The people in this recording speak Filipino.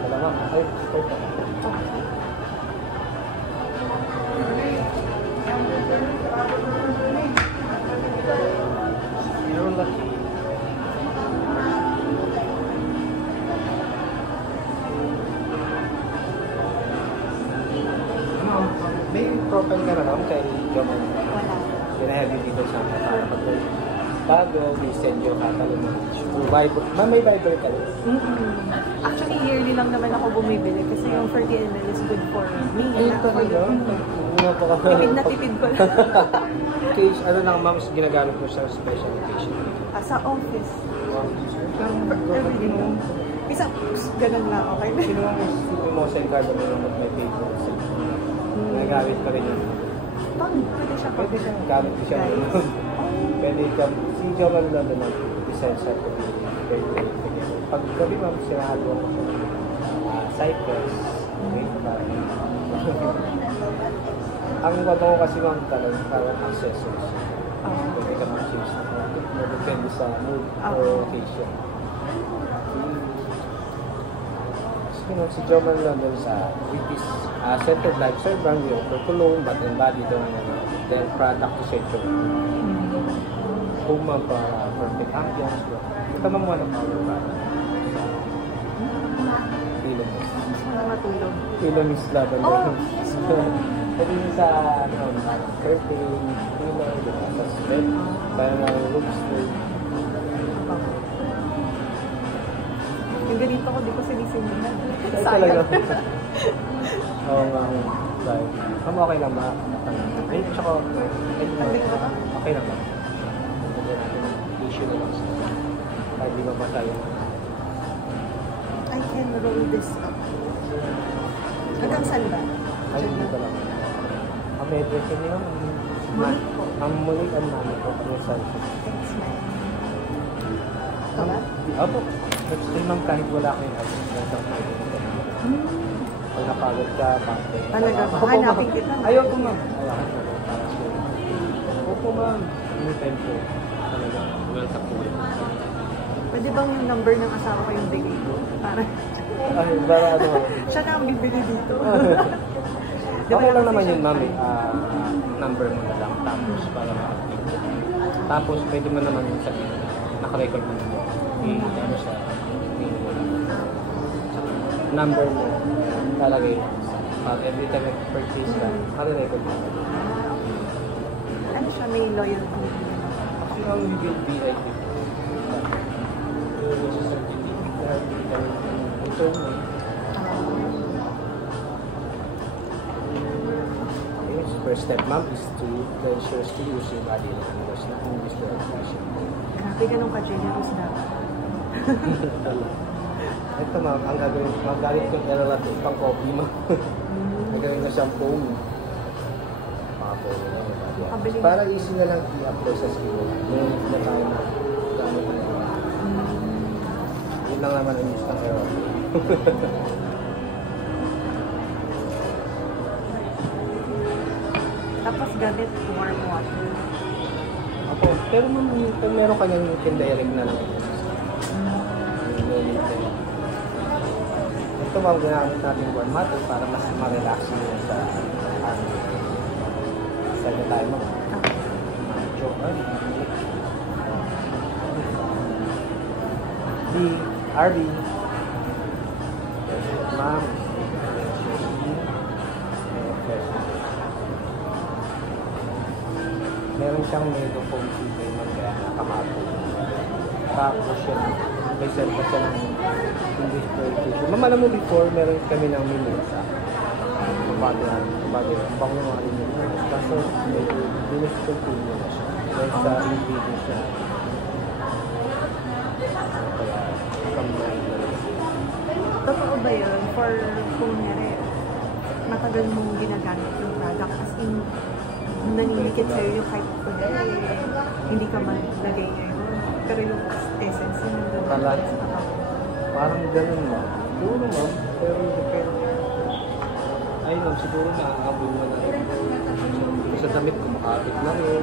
Wala ma'am. Ay, start na. You're lucky. May profile ka na ma'am kay Joman? Wala. Pinaheavy dito sa para pag bago, may send yung catalog. Ma'am, may Viber ka rin? Actually, yearly lang naman ako bumibili kasi yung 40 ml is good for me. Ayun talaga. Una pa ka. Tipid na tipid ko lang. Case, ano lang ma'am, ginagamit mo sa special occasion? Sa office. Every day. Isa, ganun lang, okay? Sino mo sa encargo mo naman may paper? Nagagamit pa rin yun. Pwede siya. Pwede siya. Gamit ko siya. Pwede ka. Si Joman lang na design sa pag gabi ma'am, sinahalo ko siya. Cypress. Ang bago ko kasi ma'am talagang parang accessories. Pwede ka mag-choose na. Depende sa mood or occasion. Si Joman London sa British Centered Lifestyle brand yung for cologne but embodied on their product to set your home para perfect ambiance. Ito naman mo ng power product sa Philomis. Matulog. Philomis Lavender. Pwede sa curtain, pillow, sa spread, parang room spray. Yung ganito ko, di ko sinisinihan. Ay, talaga. Oo nga. Right. Okay lang ba? Ay, tsaka, okay lang ba? Issue na lang sa ay, di ba tayo? I can roll this up. Hanggang saan ba? Ay, dito lang. Ang may address niyo, ang muli ang mami ko, ang cellphone. Thanks, man. Ito ba? Opo. But still ma'am, kahit wala kayong address, lang tayo dito. Pag napagod ka, bakit? Talaga ba? Hanapin kita. Ayoko ma'am. Opo ma'am. Anytime po. Talaga. Welcome po. Pwede bang yung number ng asawa ko yung bigay ko? Para Ay, para ano? siya na ang bibili dito. Okay lang naman yun ma'am. Number mo na lang. Tapos para makapagpito. Tapos pwede mo naman sabihin na naka-record mo mo. Ano sa number mo. Lalagay mo. Every time nag-purchase ka, naka-record mo. Ano siya, may loyalty? Actually, ang VIP. First step, ma'am, is to ensure to use your body language na kung gusto yung fashion. Grabe, ganun ka-generous na. Ito ma'am, ang gagawin, magalit ko na lang ito pang coffee ma'am. Nagawin na siyang foam. Mga foam na. Para easy na lang i-apply sa skin. Yung na tayo na gamit na lang. Yun lang naman ang use ng aero. Tapos gamit warm water. Ako, pero ma'am, kung meron ka niyang direct na lang ito. Ito ma'am, ginamit natin warm water para mas ma-relax nyo sa ano. Sabi tayo ma'am. RB. Ma'am. Meron siyang megaphone TV na kaya nakamato. Tapos siya, may send pa siya ng English TV. Ma'am, alam mo before, meron kami ng minutes. Kumbaga, ang bango mga rin yun. Kaso, English TV na siya. Dahil sa video siya. Kaya, kamay na rin. Totoo ba yun? For kung nangyari, matagal mong ginagamit yung product as in naninikit sa'yo yung kahit hindi ka maglagay ngayon. Pero yung essence yun yung Parang ganun ma'am. Siguro ma'am, pero depende. Ay ma'am, siguro nakakabul mo na rin. Sa damit ko makapit na rin.